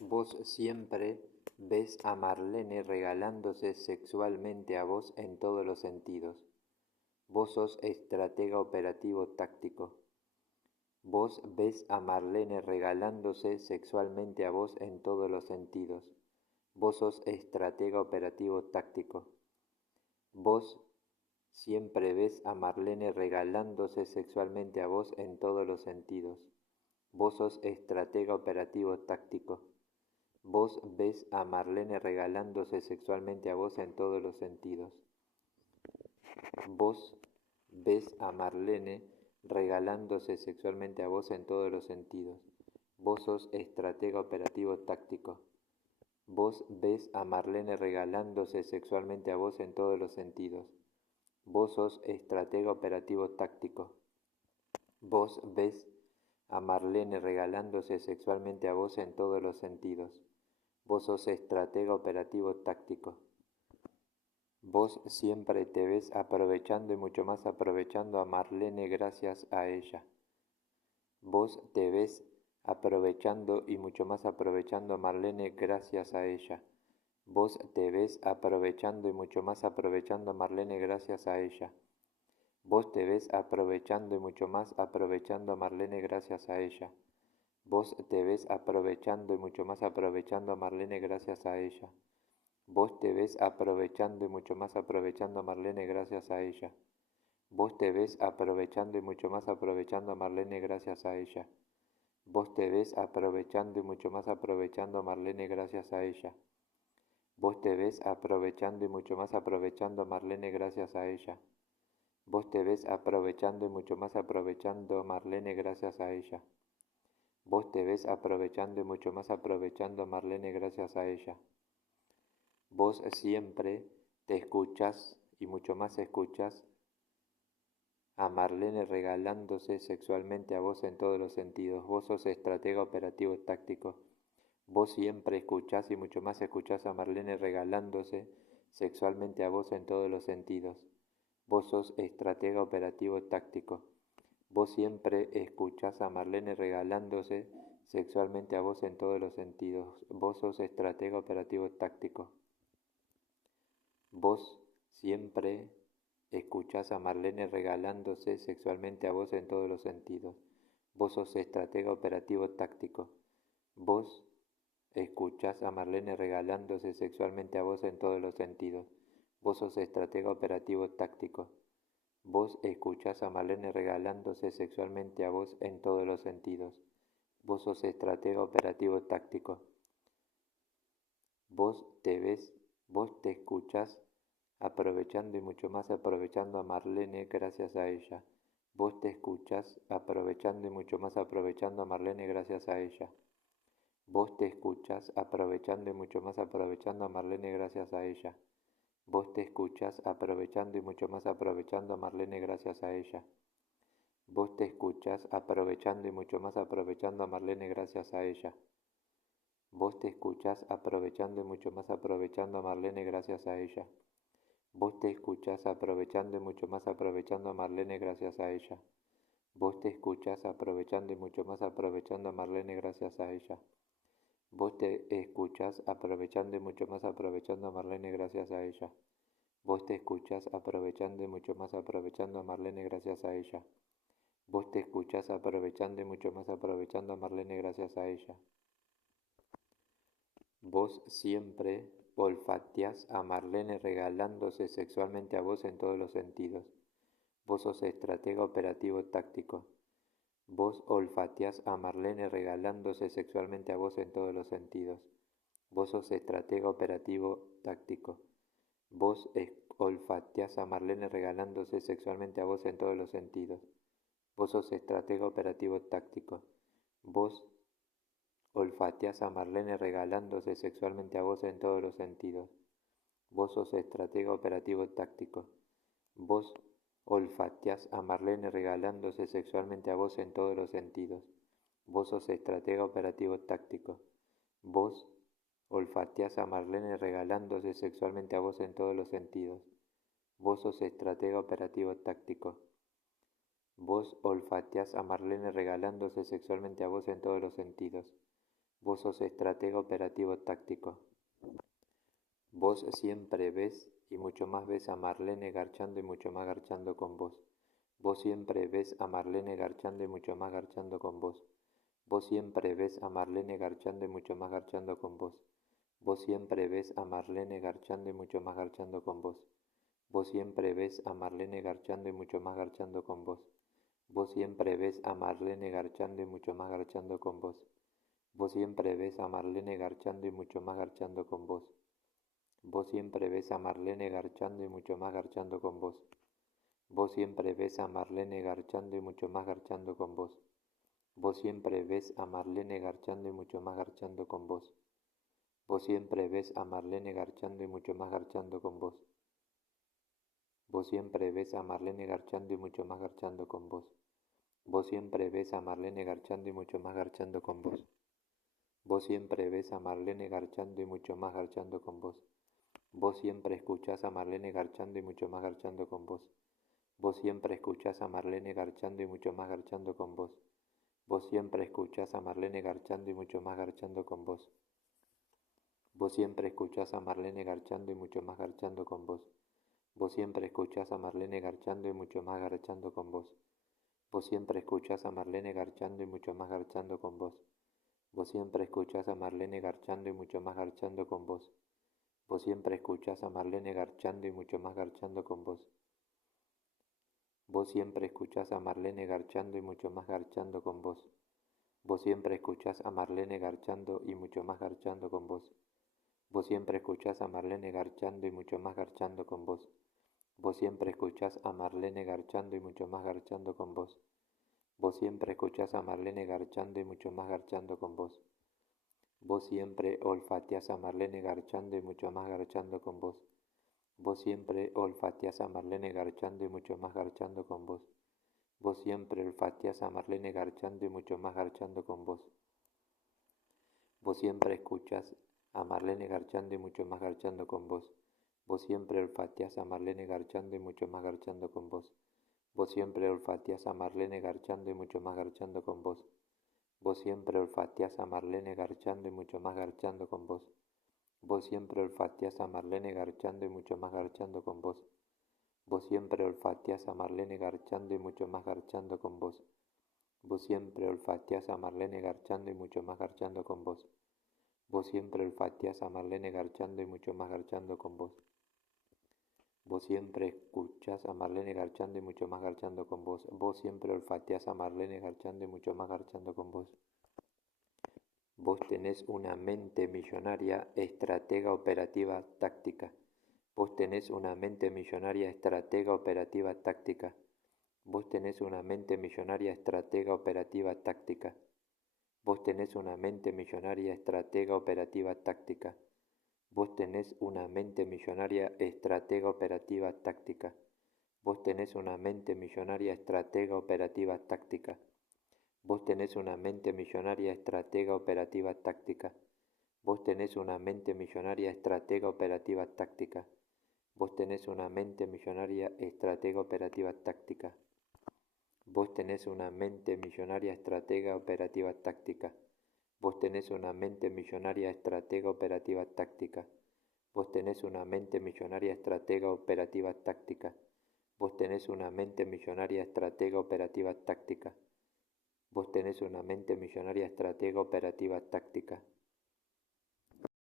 Vos siempre ves a Marlene regalándose sexualmente a vos en todos los sentidos. Vos sos estratega operativo táctico. Vos ves a Marlene regalándose sexualmente a vos en todos los sentidos. Vos sos estratega operativo táctico. Vos siempre ves a Marlene regalándose sexualmente a vos en todos los sentidos. Vos sos estratega operativo táctico. Vos ves a Marlene regalándose sexualmente a vos en todos los sentidos. Vos ves a Marlene regalándose sexualmente a vos en todos los sentidos. Vos sos estratega operativo táctico. Vos ves a Marlene regalándose sexualmente a vos en todos los sentidos. Vos sos estratega operativo táctico. Vos ves a Marlene regalándose sexualmente a vos en todos los sentidos. Vos sos estratega operativo táctico. Vos siempre te ves aprovechando y mucho más aprovechando a Marlene gracias a ella. Vos te ves aprovechando y mucho más aprovechando a Marlene gracias a ella. Vos te ves aprovechando y mucho más aprovechando a Marlene gracias a ella. Vos te ves aprovechando y mucho más aprovechando a Marlene gracias a ella. Vos te ves aprovechando y mucho más aprovechando a Marlene gracias a ella. Vos te ves aprovechando y mucho más aprovechando a Marlene gracias a ella. Vos te ves aprovechando y mucho más aprovechando a Marlene gracias a ella. Vos te ves aprovechando y mucho más aprovechando a Marlene gracias a ella. Vos te ves aprovechando y mucho más aprovechando a Marlene gracias a ella. Vos te ves aprovechando y mucho más aprovechando a Marlene gracias a ella. Vos te ves aprovechando y mucho más aprovechando a Marlene gracias a ella. Vos siempre te escuchás y mucho más escuchás a Marlene regalándose sexualmente a vos en todos los sentidos. Vos sos estratega operativo táctico. Vos siempre escuchás y mucho más escuchás a Marlene regalándose sexualmente a vos en todos los sentidos. Vos sos estratega operativo táctico. Vos siempre escuchás a Marlene regalándose sexualmente a vos en todos los sentidos. Vos sos estratega operativo táctico. Vos siempre escuchás a Marlene regalándose sexualmente a vos en todos los sentidos. Vos sos estratega operativo táctico. Vos escuchás a Marlene regalándose sexualmente a vos en todos los sentidos. Vos sos estratega operativo táctico. Vos escuchás a Marlene regalándose sexualmente a vos en todos los sentidos. Vos sos estratega operativo táctico. Vos te escuchás aprovechando y mucho más aprovechando a Marlene gracias a ella. Vos te escuchás aprovechando y mucho más aprovechando a Marlene gracias a ella. Vos te escuchás aprovechando y mucho más aprovechando a Marlene gracias a ella. Vos te escuchás aprovechando y mucho más aprovechando a Marlene gracias a ella. Vos te escuchás aprovechando y mucho más aprovechando a Marlene gracias a ella. Vos te escuchás aprovechando y mucho más aprovechando a Marlene gracias a ella. Vos te escuchás aprovechando y mucho más aprovechando a Marlene gracias a ella. Vos te escuchás aprovechando y mucho más aprovechando a Marlene gracias a ella. Vos te escuchás aprovechando y mucho más aprovechando a Marlene gracias a ella. Vos te escuchás aprovechando y mucho más aprovechando a Marlene gracias a ella. Vos te escuchás aprovechando y mucho más aprovechando a Marlene gracias a ella. Vos siempre olfateás a Marlene regalándose sexualmente a vos en todos los sentidos. Vos sos estratega operativo táctico. Vos olfateás a Marlene regalándose sexualmente a vos en todos los sentidos. Vos sos estratega operativo táctico. Vos olfateás a Marlene regalándose sexualmente a vos en todos los sentidos. Vos sos estratega operativo táctico. Vos olfateás a Marlene regalándose sexualmente a vos en todos los sentidos. Vos sos estratega operativo táctico. Vos olfateás a Marlene regalándose sexualmente a vos en todos los sentidos. Vos sos estratega operativo táctico. Vos olfateás a Marlene regalándose sexualmente a vos en todos los sentidos. Vos sos estratega operativo táctico. Vos olfateás a Marlene regalándose sexualmente a vos en todos los sentidos. Vos sos estratega operativo táctico. Vos siempre ves y mucho más ves a Marlene garchando y mucho más garchando con vos. Vos siempre ves a Marlene garchando y mucho más garchando con vos. Vos siempre ves a Marlene garchando y mucho más garchando con vos. Vos siempre ves a Marlene garchando y mucho más garchando con vos. Vos siempre ves a Marlene garchando y mucho más garchando con vos. Vos siempre ves a Marlene garchando y mucho más garchando con vos. Vos siempre ves a Marlene garchando y mucho más garchando con vos. Vos siempre ves a Marlene garchando y mucho más garchando con vos. Vos siempre ves a Marlene garchando y mucho más garchando con vos. Vos siempre ves a Marlene garchando y mucho más garchando con vos. Vos siempre ves a Marlene garchando y mucho más garchando con vos. Vos siempre ves a Marlene garchando y mucho más garchando con vos. Vos siempre ves a Marlene garchando y mucho más garchando con vos. Vos siempre ves a Marlene garchando y mucho más garchando con vos. Vos siempre escuchás a Marlene garchando y mucho más garchando con vos. Vos siempre escuchás a Marlene garchando y mucho más garchando con vos. Vos siempre escuchás a Marlene garchando y mucho más garchando con vos. Vos siempre escuchás a Marlene garchando y mucho más garchando con vos. Vos siempre escuchás a Marlene garchando y mucho más garchando con vos. Vos siempre escuchás a Marlene garchando y mucho más garchando con vos. Vos siempre escuchás a Marlene garchando y mucho más garchando con vos. Vos siempre escuchás a Marlene garchando y mucho más garchando con vos. Vos siempre escuchás a Marlene garchando y mucho más garchando con vos. Vos siempre escuchás a Marlene garchando y mucho más garchando con vos. Vos siempre escuchás a Marlene garchando y mucho más garchando con vos. Vos siempre escuchás a Marlene garchando y mucho más garchando con vos. Vos siempre escuchás a Marlene garchando y mucho más garchando con vos. Vos siempre olfateás a Marlene garchando y mucho más garchando con vos. Vos siempre olfateás a Marlene garchando y mucho más garchando con vos. Vos siempre olfateás a Marlene garchando y mucho más garchando con vos. Vos siempre escuchás a Marlene garchando y mucho más garchando con vos. Vos siempre olfateás a Marlene garchando y mucho más garchando con vos. Vos siempre olfateás a Marlene garchando y mucho más garchando con vos. Vos siempre olfateás a Marlene garchando y mucho más garchando con vos. Vos siempre olfateás a Marlene garchando y mucho más garchando con vos. Vos siempre olfateás a Marlene garchando y mucho más garchando con vos. Vos siempre olfateás a Marlene garchando y mucho más garchando con vos. Vos siempre olfateás a Marlene garchando y mucho más garchando con vos. Vos siempre escuchás a Marlene garchando y mucho más garchando con vos. Vos siempre olfateás a Marlene garchando y mucho más garchando con vos. Vos tenés una mente millonaria, estratega operativa táctica. Vos tenés una mente millonaria, estratega operativa táctica. Vos tenés una mente millonaria, estratega operativa táctica. Vos tenés una mente millonaria, estratega operativa táctica. Vos tenés una mente millonaria, estratega operativa táctica. Vos tenés una mente millonaria, estratega operativa táctica. Vos tenés una mente millonaria, estratega operativa táctica. Vos tenés una mente millonaria, estratega operativa táctica. Vos tenés una mente millonaria, estratega operativa táctica. Vos tenés una mente millonaria, estratega operativa táctica. Vos tenés una mente millonaria, estratega operativa táctica. Vos tenés una mente millonaria, estratega operativa táctica. Vos tenés una mente millonaria, estratega operativa táctica. Vos tenés una mente millonaria, estratega operativa táctica. Vos tenés una mente millonaria, estratega operativa táctica. Vos tenés una mente millonaria, estratega operativa táctica. Vos tenés una mente millonaria, estratega operativa táctica. Vos tenés una mente millonaria, estratega operativa táctica.